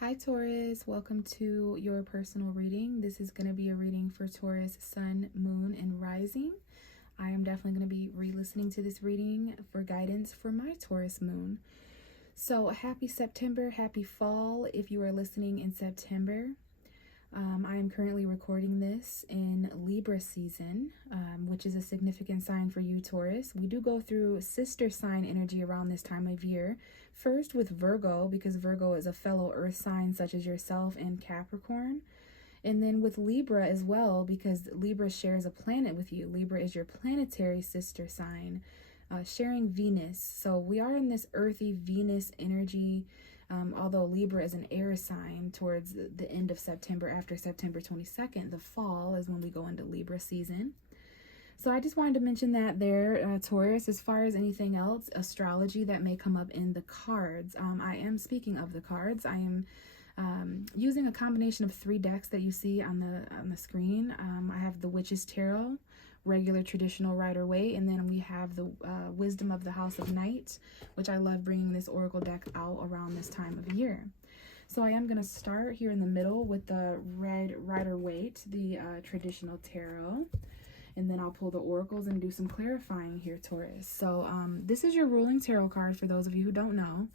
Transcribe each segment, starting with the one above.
Hi Taurus, welcome to your personal reading. This is going to be a reading for Taurus, Sun, Moon, and Rising. I am definitely going to be re-listening to this reading for guidance for my Taurus Moon. So happy September, happy fall if you are listening in September. I am currently recording this in Libra season, which is a significant sign for you, Taurus. We do go through sister sign energy around this time of year. First with Virgo, because Virgo is a fellow earth sign such as yourself and Capricorn. And then with Libra as well, because Libra shares a planet with you. Libra is your planetary sister sign, sharing Venus. So we are in this earthy Venus energy. Although Libra is an air sign towards the end of September, after September 22nd, the fall is when we go into Libra season. So I just wanted to mention that there, Taurus. As far as anything else, astrology that may come up in the cards. I am speaking of the cards. I am using a combination of 3 decks that you see on the screen. I have the Witch's Tarot, regular traditional Rider-Waite, and then we have the Wisdom of the House of Night, which I love bringing this oracle deck out around this time of year. So I am going to start here in the middle with the red Rider-Waite, the traditional tarot, and then I'll pull the oracles and do some clarifying here, Taurus. So this is your ruling tarot card for those of you who don't know.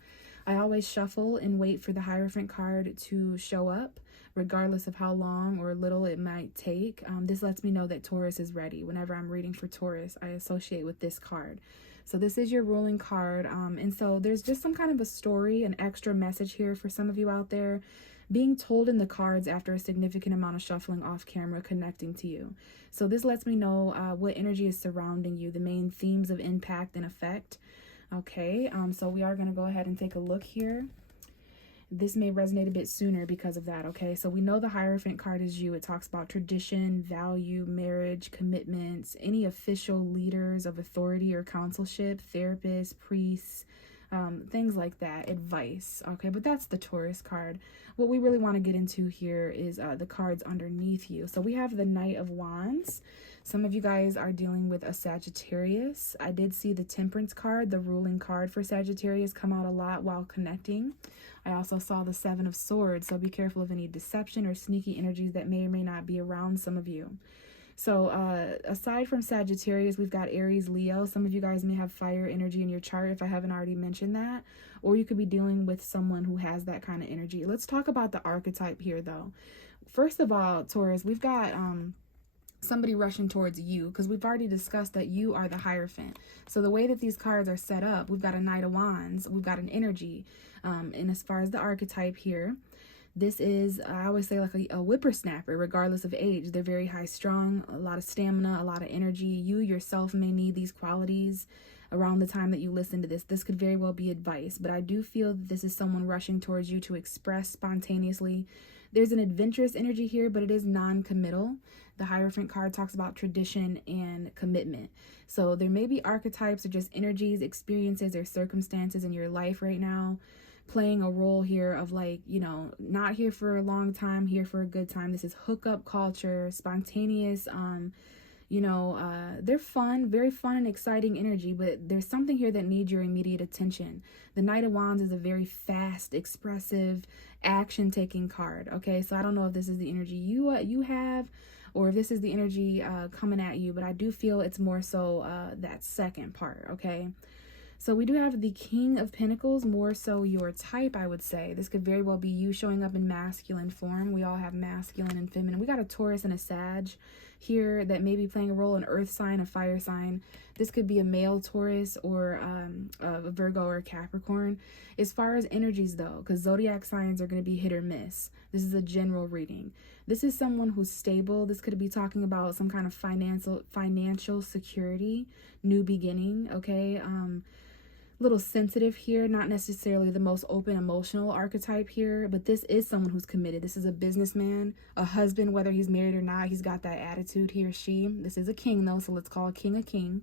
I always shuffle and wait for the Hierophant card to show up, regardless of how long or little it might take. This lets me know that Taurus is ready. Whenever I'm reading for Taurus, I associate with this card. So this is your ruling card. And so there's just some kind of a story, an extra message here for some of you out there, being told in the cards after a significant amount of shuffling off camera, connecting to you. So this lets me know what energy is surrounding you, the main themes of impact and effect. Okay, so we are going to go ahead and take a look here. This may resonate a bit sooner because of that, okay? So we know the Hierophant card is you. It talks about tradition, value, marriage, commitments, any official leaders of authority or counselship, therapists, priests, things like that, advice, okay? But that's the Taurus card. What we really want to get into here is the cards underneath you. So we have the Knight of Wands. Some of you guys are dealing with a Sagittarius. I did see the Temperance card, the ruling card for Sagittarius, come out a lot while connecting. I also saw the Seven of Swords, so be careful of any deception or sneaky energies that may or may not be around some of you. So aside from Sagittarius, we've got Aries, Leo. Some of you guys may have fire energy in your chart if I haven't already mentioned that. Or you could be dealing with someone who has that kind of energy. Let's talk about the archetype here, though. First of all, Taurus, we've got somebody rushing towards you, because we've already discussed that you are the Hierophant. So the way that these cards are set up, we've got a Knight of Wands, we've got an energy. And as far as the archetype here, this is, I always say, like a whippersnapper, regardless of age. They're very high strung, a lot of stamina, a lot of energy. You yourself may need these qualities around the time that you listen to this. This could very well be advice, but I do feel that this is someone rushing towards you to express spontaneously. There's an adventurous energy here, but it is non-committal. The Hierophant card talks about tradition and commitment. So there may be archetypes or just energies, experiences, or circumstances in your life right now playing a role here of, like, you know, not here for a long time, here for a good time. This is hookup culture, spontaneous, you know, they're fun, very fun and exciting energy, but there's something here that needs your immediate attention. The Knight of Wands is a very fast, expressive, action-taking card, okay? So I don't know if this is the energy you have, or if this is the energy coming at you, but I do feel it's more so that second part, okay? So we do have the King of Pentacles, more so your type, I would say. This could very well be you showing up in masculine form. We all have masculine and feminine. We got a Taurus and a Sag here that may be playing a role, an earth sign, a fire sign. This could be a male Taurus or a Virgo or a Capricorn. As far as energies, though, because zodiac signs are going to be hit or miss. This is a general reading. This is someone who's stable. This could be talking about some kind of financial security, new beginning, okay? Little sensitive here, not necessarily the most open emotional archetype here, but this is someone who's committed. This is a businessman, a husband, whether he's married or not. He's got that attitude, he or she. This is a king, though, so let's call a king a king.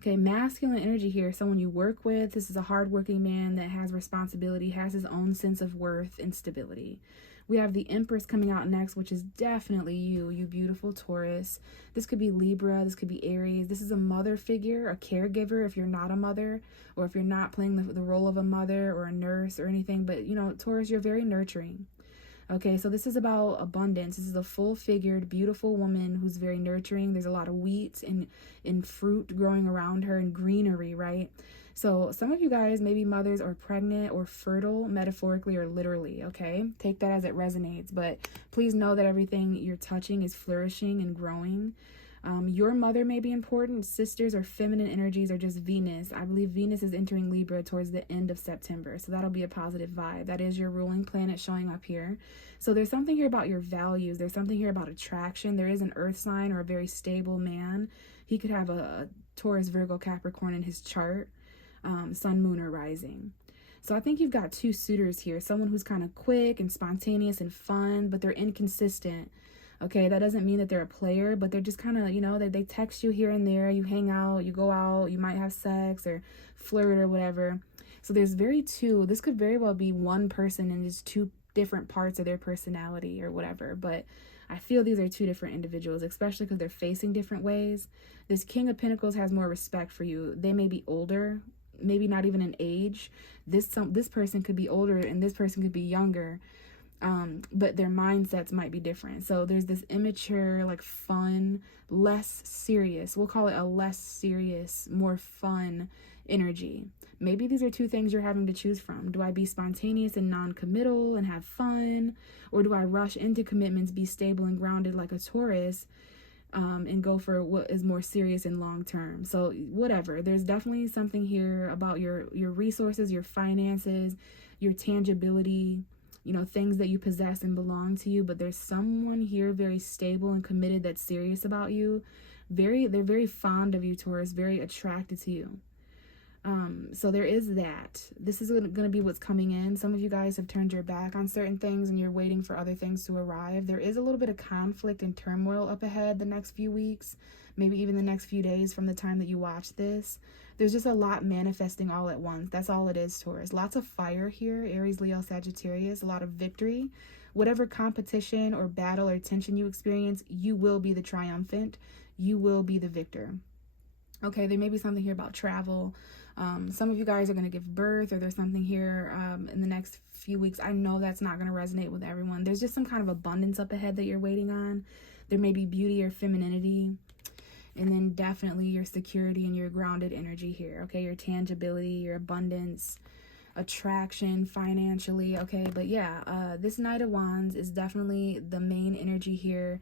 Okay, masculine energy here, someone you work with. This is a hardworking man that has responsibility, has his own sense of worth and stability. We have the Empress coming out next, which is definitely you beautiful Taurus. This could be Libra, this could be Aries. This is a mother figure, a caregiver if you're not a mother, or if you're not playing the role of a mother or a nurse or anything. But, you know, Taurus, you're very nurturing. Okay, so this is about abundance. This is a full-figured, beautiful woman who's very nurturing. There's a lot of wheat and fruit growing around her and greenery, right? So some of you guys may be mothers or pregnant or fertile, metaphorically or literally, okay? Take that as it resonates. But please know that everything you're touching is flourishing and growing. Your mother may be important. Sisters or feminine energies are just Venus. I believe Venus is entering Libra towards the end of September. So that'll be a positive vibe. That is your ruling planet showing up here. So there's something here about your values. There's something here about attraction. There is an earth sign or a very stable man. He could have a Taurus, Virgo, Capricorn in his chart. Sun, moon, or rising. So I think you've got two suitors here. Someone who's kind of quick and spontaneous and fun, but they're inconsistent. Okay, that doesn't mean that they're a player, but they're just kind of, you know, they text you here and there. You hang out, you go out, you might have sex or flirt or whatever. So there's this could very well be one person and just two different parts of their personality or whatever. But I feel these are two different individuals, especially because they're facing different ways. This King of Pentacles has more respect for you. They may be older, maybe not even in age. This person could be older and this person could be younger, but their mindsets might be different. So there's this immature, like fun, less serious, we'll call it a less serious, more fun energy. Maybe these are two things you're having to choose from. Do I be spontaneous and non-committal and have fun, or do I rush into commitments, be stable and grounded like a Taurus, and go for what is more serious and long term? So whatever, there's definitely something here about your resources, your finances, your tangibility, you know, things that you possess and belong to you. But there's someone here very stable and committed that's serious about you. They're very fond of you, Taurus, very attracted to you. So there is that. This is going to be what's coming in. Some of you guys have turned your back on certain things and you're waiting for other things to arrive. There is a little bit of conflict and turmoil up ahead the next few weeks, maybe even the next few days from the time that you watch this. There's just a lot manifesting all at once. That's all it is, Taurus. Lots of fire here, Aries, Leo, Sagittarius, a lot of victory. Whatever competition or battle or tension you experience, you will be the triumphant. You will be the victor. Okay, there may be something here about travel. Some of you guys are going to give birth, or there's something here in the next few weeks. I know that's not going to resonate with everyone. There's just some kind of abundance up ahead that you're waiting on. There may be beauty or femininity. And then definitely your security and your grounded energy here. Okay, your tangibility, your abundance, attraction financially. Okay, but yeah, this Knight of Wands is definitely the main energy here.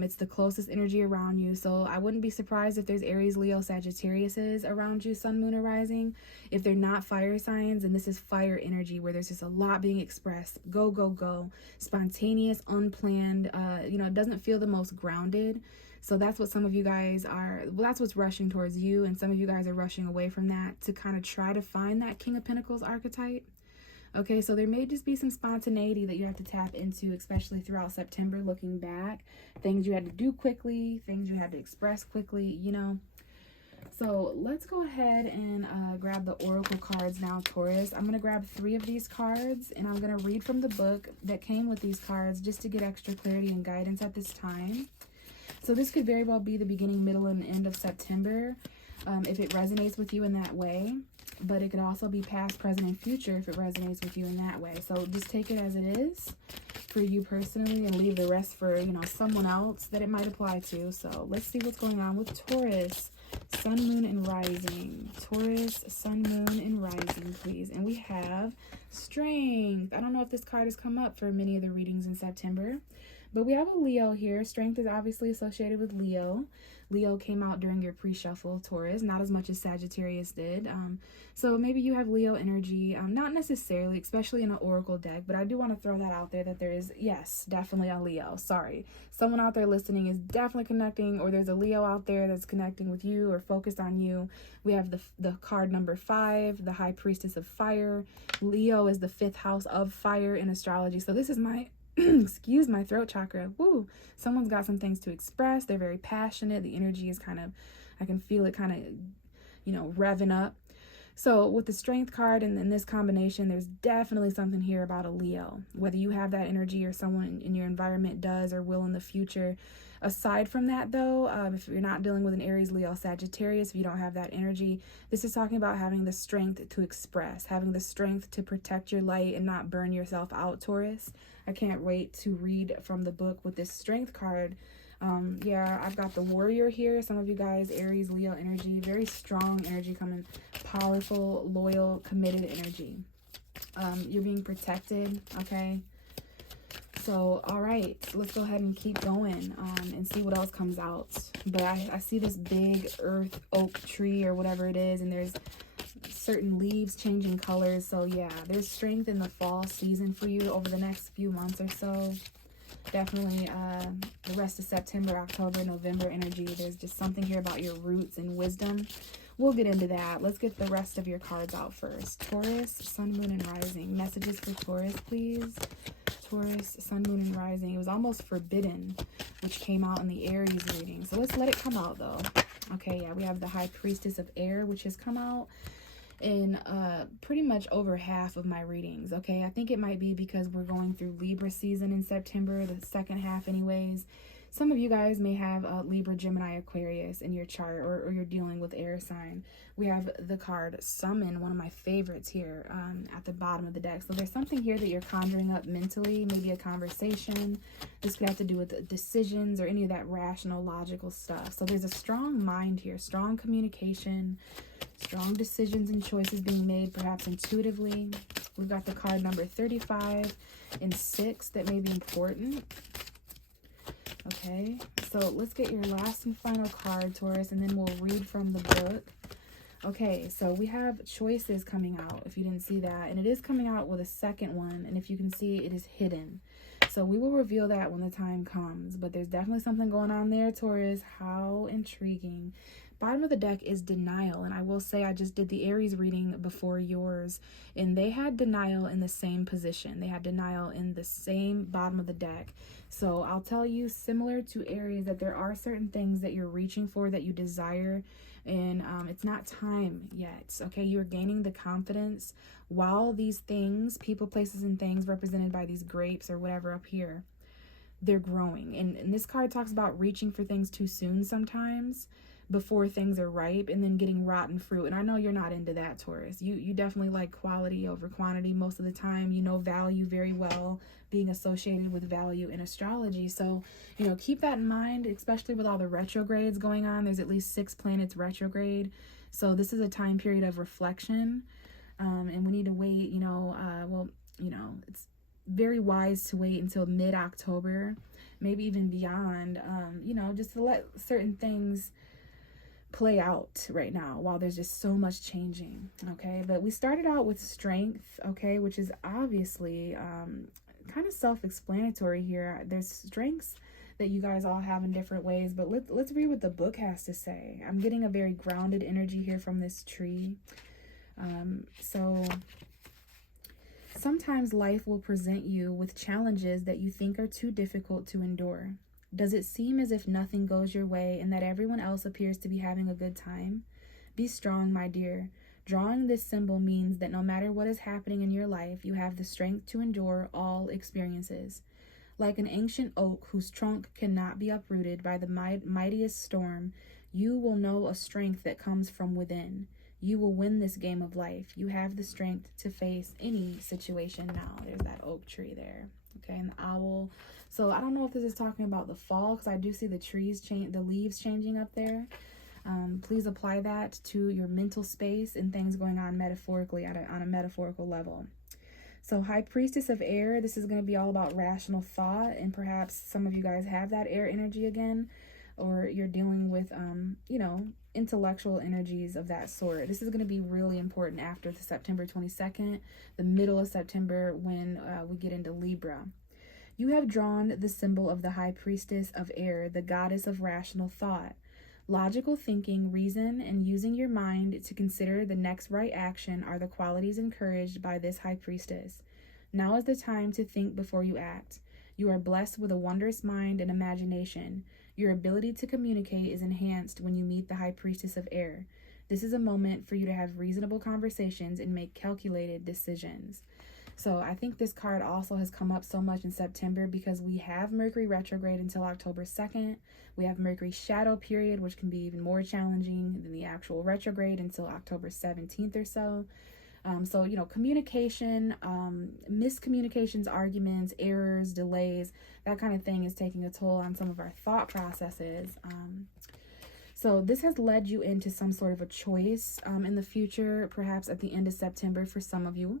It's the closest energy around you. So I wouldn't be surprised if there's Aries, Leo, Sagittariuses around you, Sun, Moon, or Rising. If they're not fire signs, and this is fire energy where there's just a lot being expressed. Go, go, go. Spontaneous, unplanned. You know, it doesn't feel the most grounded. So that's what some of you guys are, well, that's what's rushing towards you. And some of you guys are rushing away from that to kind of try to find that King of Pentacles archetype. Okay, so there may just be some spontaneity that you have to tap into, especially throughout September, looking back. Things you had to do quickly, things you had to express quickly, you know. So let's go ahead and grab the Oracle cards now, Taurus. I'm going to grab 3 of these cards, and I'm going to read from the book that came with these cards just to get extra clarity and guidance at this time. So this could very well be the beginning, middle, and end of September, if it resonates with you in that way. But it could also be past, present, and future if it resonates with you in that way. So just take it as it is for you personally and leave the rest for, you know, someone else that it might apply to. So let's see what's going on with Taurus, Sun, Moon, and Rising. Taurus, Sun, Moon, and Rising, please. And we have Strength. I don't know if this card has come up for many of the readings in September, but we have a Leo here. Strength is obviously associated with Leo. Leo came out during your pre-shuffle, Taurus, not as much as Sagittarius did. So maybe you have Leo energy, not necessarily, especially in an Oracle deck, but I do want to throw that out there that there is, yes, definitely a Leo. Sorry. Someone out there listening is definitely connecting, or there's a Leo out there that's connecting with you or focused on you. We have the card number 5, the High Priestess of Fire. Leo is the 5th house of fire in astrology. So this is my excuse my throat chakra. Woo! Someone's got some things to express. They're very passionate. The energy is kind of, I can feel it kind of, you know, revving up. So with the Strength card and in this combination, there's definitely something here about a Leo. Whether you have that energy or someone in your environment does or will in the future. Aside from that, though, if you're not dealing with an Aries, Leo, Sagittarius, if you don't have that energy, this is talking about having the strength to express, having the strength to protect your light and not burn yourself out, Taurus. I can't wait to read from the book with this Strength card. Yeah, I've got the Warrior here. Some of you guys, Aries, Leo energy, very strong energy coming, powerful, loyal, committed energy. You're being protected, okay? So, all right, let's go ahead and keep going and see what else comes out. But I see this big earth oak tree or whatever it is, and there's certain leaves changing colors. So, yeah, there's strength in the fall season for you over the next few months or so. Definitely the rest of September, October, November energy. There's just something here about your roots and wisdom. We'll get into that. Let's get the rest of your cards out first. Taurus, Sun, Moon, and Rising. Messages for Taurus, please. Taurus, Sun, Moon, and Rising. It was almost Forbidden, which came out in the Aries reading. So let's let it come out, though. Okay, yeah, we have the High Priestess of Air, which has come out in pretty much over half of my readings. Okay, I think it might be because we're going through Libra season in September, the second half anyways. Some of you guys may have Libra, Gemini, Aquarius in your chart, or you're dealing with air sign. We have the card Summon, one of my favorites here at the bottom of the deck. So there's something here that you're conjuring up mentally, maybe a conversation. This could have to do with decisions or any of that rational, logical stuff. So there's a strong mind here, strong communication, strong decisions and choices being made, perhaps intuitively. We've got the card number 35 and 6 that may be important. Okay, so let's get your last and final card, Taurus, and then we'll read from the book. Okay, so we have choices coming out, if you didn't see that. And it is coming out with a second one, and if you can see, it is hidden. So we will reveal that when the time comes. But there's definitely something going on there, Taurus. How intriguing. Bottom of the deck is denial, and I will say I just did the Aries reading before yours, and they had denial in the same position. They had denial in the same bottom of the deck. So I'll tell you, similar to Aries, that there are certain things that you're reaching for, that you desire, and it's not time yet. Okay, you're gaining the confidence while these things, people, places, and things represented by these grapes or whatever up here, they're growing. And this card talks about reaching for things too soon sometimes, before things are ripe, and then getting rotten fruit. And I know you're not into that, Taurus. You definitely like quality over quantity most of the time. You know value very well, being associated with value in astrology. So, you know, keep that in mind, especially with all the retrogrades going on. There's at least 6 planets retrograde. So this is a time period of reflection. And we need to wait, it's very wise to wait until mid-October, maybe even beyond, just to let certain things play out right now while there's just so much changing. Okay, but we started out with strength, okay, which is obviously kind of self-explanatory here. There's strengths that you guys all have in different ways, but let's read what the book has to say. I'm getting a very grounded energy here from this tree. So sometimes life will present you with challenges that you think are too difficult to endure. Does it seem as if nothing goes your way and that everyone else appears to be having a good time? Be strong, my dear. Drawing this symbol means that no matter what is happening in your life, you have the strength to endure all experiences. Like an ancient oak whose trunk cannot be uprooted by the mightiest storm, you will know a strength that comes from within. You will win this game of life. You have the strength to face any situation now. There's that oak tree there. Okay, and the owl. So I don't know if this is talking about the fall, because I do see the trees change, the leaves changing up there. Please apply that to your mental space and things going on metaphorically on a metaphorical level. So High Priestess of Air, this is going to be all about rational thought, and perhaps some of you guys have that air energy again, or you're dealing with, intellectual energies of that sort. This is going to be really important after the September 22nd, the middle of September, when we get into Libra. You have drawn the symbol of the High Priestess of Air, the goddess of rational thought. Logical thinking, reason, and using your mind to consider the next right action are the qualities encouraged by this High Priestess. Now is the time to think before you act. You are blessed with a wondrous mind and imagination. Your ability to communicate is enhanced when you meet the High Priestess of Air. This is a moment for you to have reasonable conversations and make calculated decisions. So I think this card also has come up so much in September because we have Mercury retrograde until October 2nd. We have Mercury shadow period, which can be even more challenging than the actual retrograde until October 17th or so. So, you know, communication, miscommunications, arguments, errors, delays, that kind of thing is taking a toll on some of our thought processes. So this has led you into some sort of a choice in the future, perhaps at the end of September for some of you,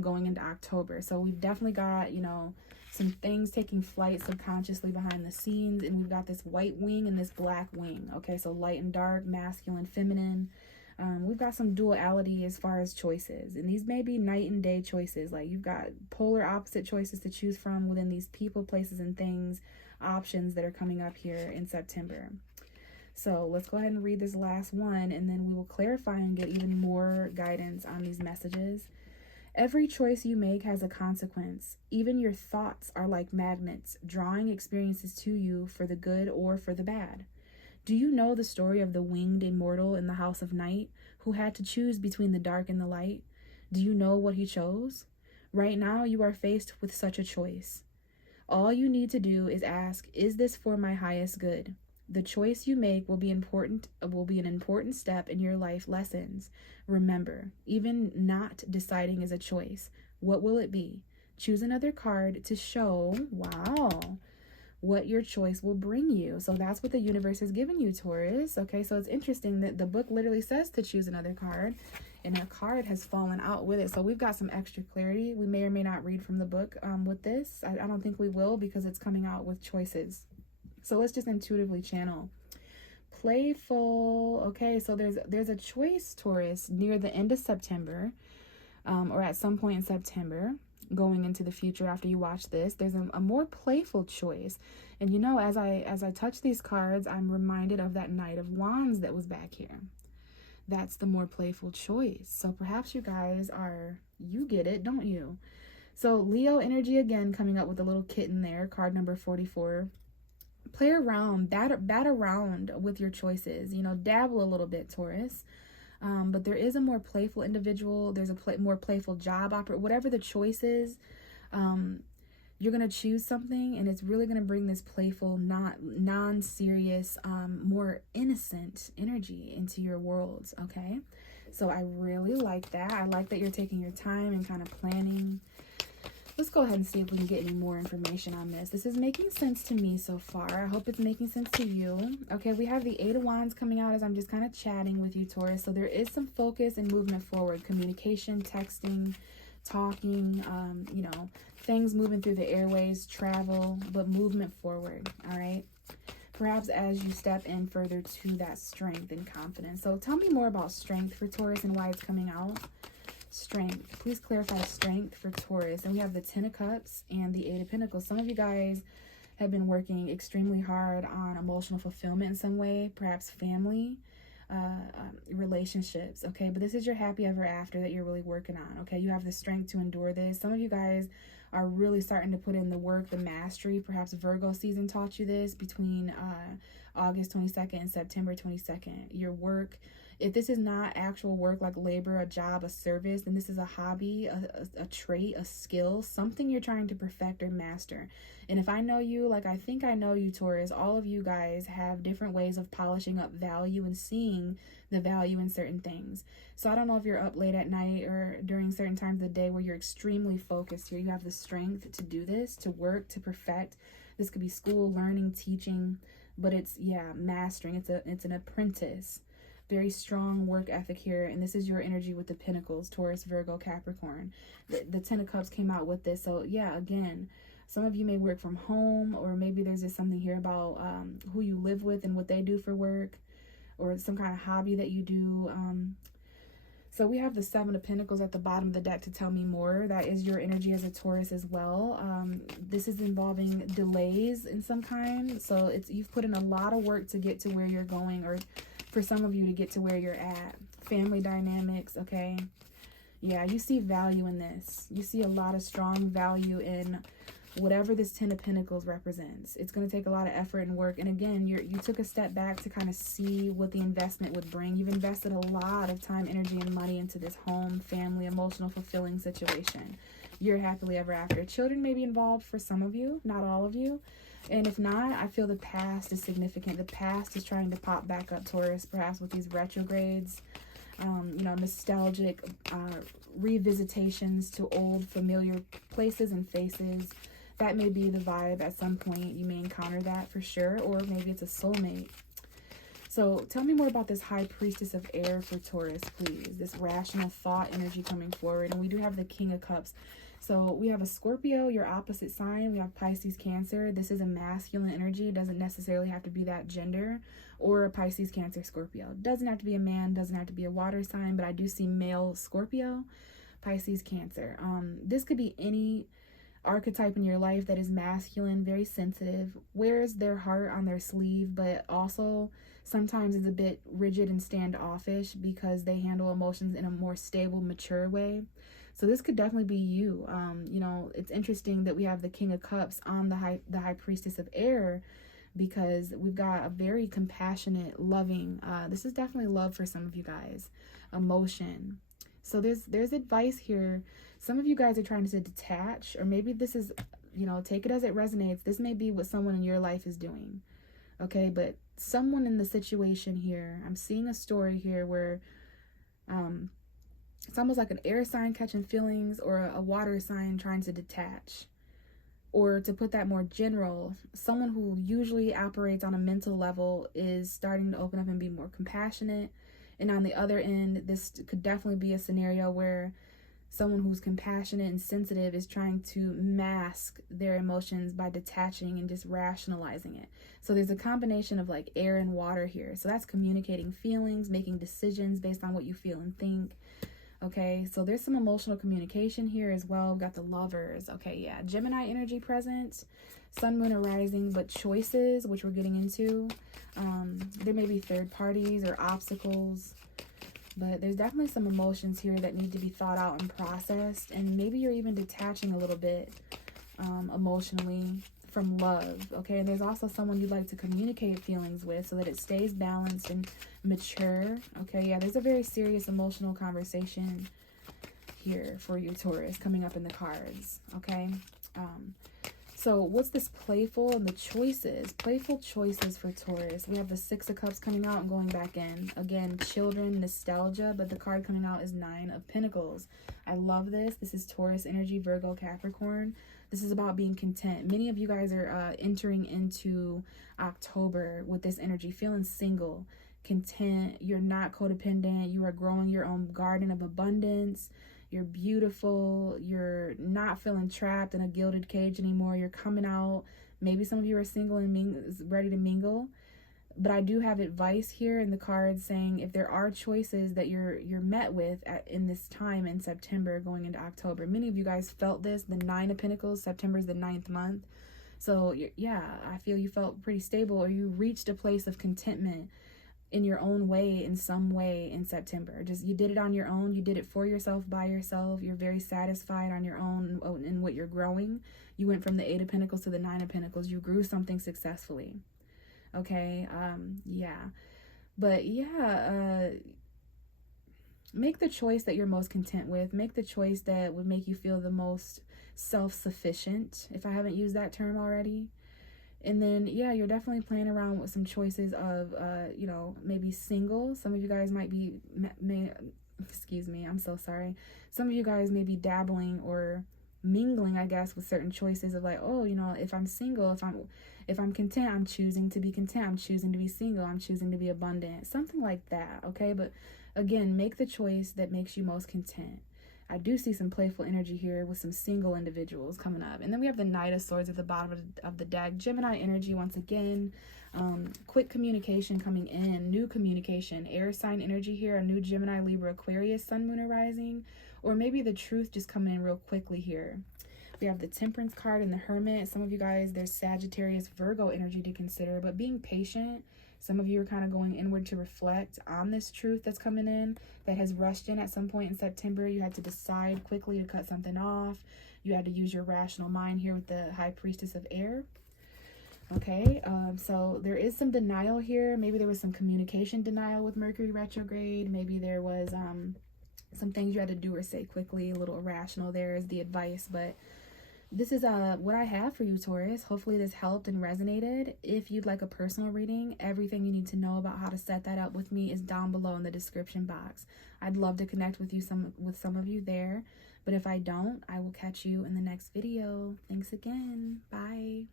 going into October. So we've definitely got, you know, some things taking flight subconsciously behind the scenes, and we've got this white wing and this black wing. Okay, so light and dark, masculine, feminine. We've got some duality as far as choices, and these may be night and day choices. Like you've got polar opposite choices to choose from within these people, places, and things, options that are coming up here in September. So let's go ahead and read this last one, and then we will clarify and get even more guidance on these messages. Every choice you make has a consequence. Even your thoughts are like magnets, drawing experiences to you for the good or for the bad. Do you know the story of the winged immortal in the House of Night who had to choose between the dark and the light? Do you know what he chose? Right now you are faced with such a choice. All you need to do is ask, is this for my highest good? The choice you make will be an important step in your life lessons. Remember, even not deciding is a choice. What will it be? Choose another card to show, wow, what your choice will bring you. So that's what the universe has given you, Taurus. Okay, so it's interesting that the book literally says to choose another card, and a card has fallen out with it. So we've got some extra clarity. We may or may not read from the book with this. I don't think we will because it's coming out with choices. So let's just intuitively channel. Playful. Okay, so there's a choice, Taurus, near the end of September, or at some point in September, going into the future after you watch this. There's a more playful choice. And you know, as I touch these cards, I'm reminded of that Knight of Wands that was back here. That's the more playful choice. So perhaps you guys you get it, don't you? So Leo energy again, coming up with a little kitten there, card number 44. Play around, bat around with your choices, you know, dabble a little bit, Taurus. But there is a more playful individual. There's a more playful job whatever the choice is. You're going to choose something, and it's really going to bring this playful, non-serious, more innocent energy into your worlds, okay? So I really like that. I like that you're taking your time and kind of planning. Let's go ahead and see if we can get any more information on this. This is making sense to me so far. I hope it's making sense to you. Okay, we have the Eight of Wands coming out as I'm just kind of chatting with you, Taurus. So there is some focus and movement forward. Communication, texting, talking, you know, things moving through the airways, travel, but movement forward, all right? Perhaps as you step in further to that strength and confidence. So tell me more about strength for Taurus and why it's coming out. Strength. Please clarify strength for Taurus. And we have the Ten of Cups and the Eight of Pentacles. Some of you guys have been working extremely hard on emotional fulfillment in some way, perhaps family, relationships, okay? But this is your happy ever after that you're really working on, okay? You have the strength to endure this. Some of you guys are really starting to put in the work, the mastery. Perhaps Virgo season taught you this between August 22nd and September 22nd. Your work, if this is not actual work like labor, a job, a service, then this is a hobby, a trait, a skill, something you're trying to perfect or master. And if I know you, like I think I know you, Taurus, all of you guys have different ways of polishing up value and seeing the value in certain things. So I don't know if you're up late at night or during certain times of the day where you're extremely focused here. You have the strength to do this, to work, to perfect. This could be school, learning, teaching, but it's, yeah, mastering. It's an apprentice. Very strong work ethic here, and this is your energy with the Pentacles, Taurus, Virgo, Capricorn. The Ten of Cups came out with this. So yeah, again, some of you may work from home, or maybe there's just something here about who you live with and what they do for work, or some kind of hobby that you do. So we have the Seven of Pentacles at the bottom of the deck to tell me more. That is your energy as a Taurus as well. This is involving delays in some kind. So you've put in a lot of work to get to where you're going, or for some of you to get to where you're at. Family dynamics, okay? Yeah, you see value in this. You see a lot of strong value in whatever this 10 of Pentacles represents. It's going to take a lot of effort and work. And again, you took a step back to kind of see what the investment would bring. You've invested a lot of time, energy, and money into this home, family, emotional, fulfilling situation. You're happily ever after. Children may be involved for some of you, not all of you. And if not, I feel the past is significant. The past is trying to pop back up, Taurus, perhaps with these retrogrades. You know, nostalgic revisitations to old familiar places and faces. That may be the vibe at some point. You may encounter that for sure, or maybe it's a soulmate. So tell me more about this High Priestess of Air for Taurus, please. This rational thought energy coming forward. And we do have the King of Cups. So we have a Scorpio, your opposite sign. We have Pisces, Cancer. This is a masculine energy. It doesn't necessarily have to be that gender, or a Pisces, Cancer, Scorpio. It doesn't have to be a man, doesn't have to be a water sign, but I do see male Scorpio, Pisces, Cancer. This could be any archetype in your life that is masculine, very sensitive, wears their heart on their sleeve, but also sometimes is a bit rigid and standoffish because they handle emotions in a more stable, mature way. So this could definitely be you. You know, it's interesting that we have the King of Cups on the High Priestess of Air, because we've got a very compassionate, loving, this is definitely love for some of you guys, emotion. So there's advice here. Some of you guys are trying to detach, or maybe this is, you know, take it as it resonates. This may be what someone in your life is doing. Okay, but someone in the situation here, I'm seeing a story here where it's almost like an air sign catching feelings, or a water sign trying to detach. Or to put that more general, someone who usually operates on a mental level is starting to open up and be more compassionate. And on the other end, this could definitely be a scenario where someone who's compassionate and sensitive is trying to mask their emotions by detaching and just rationalizing it. So there's a combination of like air and water here. So that's communicating feelings, making decisions based on what you feel and think. Okay, so there's some emotional communication here as well. We've got the Lovers. Okay, yeah, Gemini energy present, Sun, Moon, or Rising, but choices, which we're getting into. There may be third parties or obstacles, but there's definitely some emotions here that need to be thought out and processed. And maybe you're even detaching a little bit emotionally from love. Okay, and there's also someone you'd like to communicate feelings with so that it stays balanced and mature. Okay, yeah, there's a very serious emotional conversation here for you, Taurus, coming up in the cards. Okay, so what's this playful and the choices? Playful choices for Taurus. We have the Six of Cups coming out and going back in. Again, children, nostalgia, but the card coming out is Nine of Pentacles. I love this. This is Taurus energy, Virgo, Capricorn. This is about being content. Many of you guys are entering into October with this energy, feeling single, content. You're not codependent. You are growing your own garden of abundance. You're beautiful. You're not feeling trapped in a gilded cage anymore. You're coming out. Maybe some of you are single and ready to mingle. But I do have advice here in the cards saying if there are choices that you're met with in this time in September going into October. Many of you guys felt this. The Nine of Pentacles, September is the 9th month. So yeah, I feel you felt pretty stable, or you reached a place of contentment in your own way, in some way in September. Just you did it on your own. You did it for yourself, by yourself. You're very satisfied on your own in what you're growing. You went from the Eight of Pentacles to the Nine of Pentacles. You grew something successfully. Okay, yeah, but yeah, make the choice that you're most content with. Make the choice that would make you feel the most self-sufficient, if I haven't used that term already. And then, yeah, you're definitely playing around with some choices of, you know, maybe single. Some of you guys might be, excuse me, I'm so sorry. Some of you guys may be dabbling or mingling, I guess, with certain choices of like, oh, you know, if I'm single, if I'm content, I'm choosing to be content. I'm choosing to be single. I'm choosing to be abundant. Something like that, okay? But again, make the choice that makes you most content. I do see some playful energy here with some single individuals coming up. And then we have the Knight of Swords at the bottom of the deck. Gemini energy once again. Quick communication coming in. New communication. Air sign energy here. A new Gemini, Libra, Aquarius, Sun, Moon, or Rising. Or maybe the truth just coming in real quickly here. We have the Temperance card and the Hermit. Some of you guys, there's Sagittarius, Virgo energy to consider. But being patient. Some of you are kind of going inward to reflect on this truth that's coming in that has rushed in at some point in September. You had to decide quickly to cut something off. You had to use your rational mind here with the High Priestess of Air. Okay, so there is some denial here. Maybe there was some communication denial with Mercury retrograde. Maybe there was some things you had to do or say quickly. A little irrational there is the advice, but this is what I have for you, Taurus. Hopefully this helped and resonated. If you'd like a personal reading, everything you need to know about how to set that up with me is down below in the description box. I'd love to connect with you, with some of you there. But if I don't, I will catch you in the next video. Thanks again. Bye.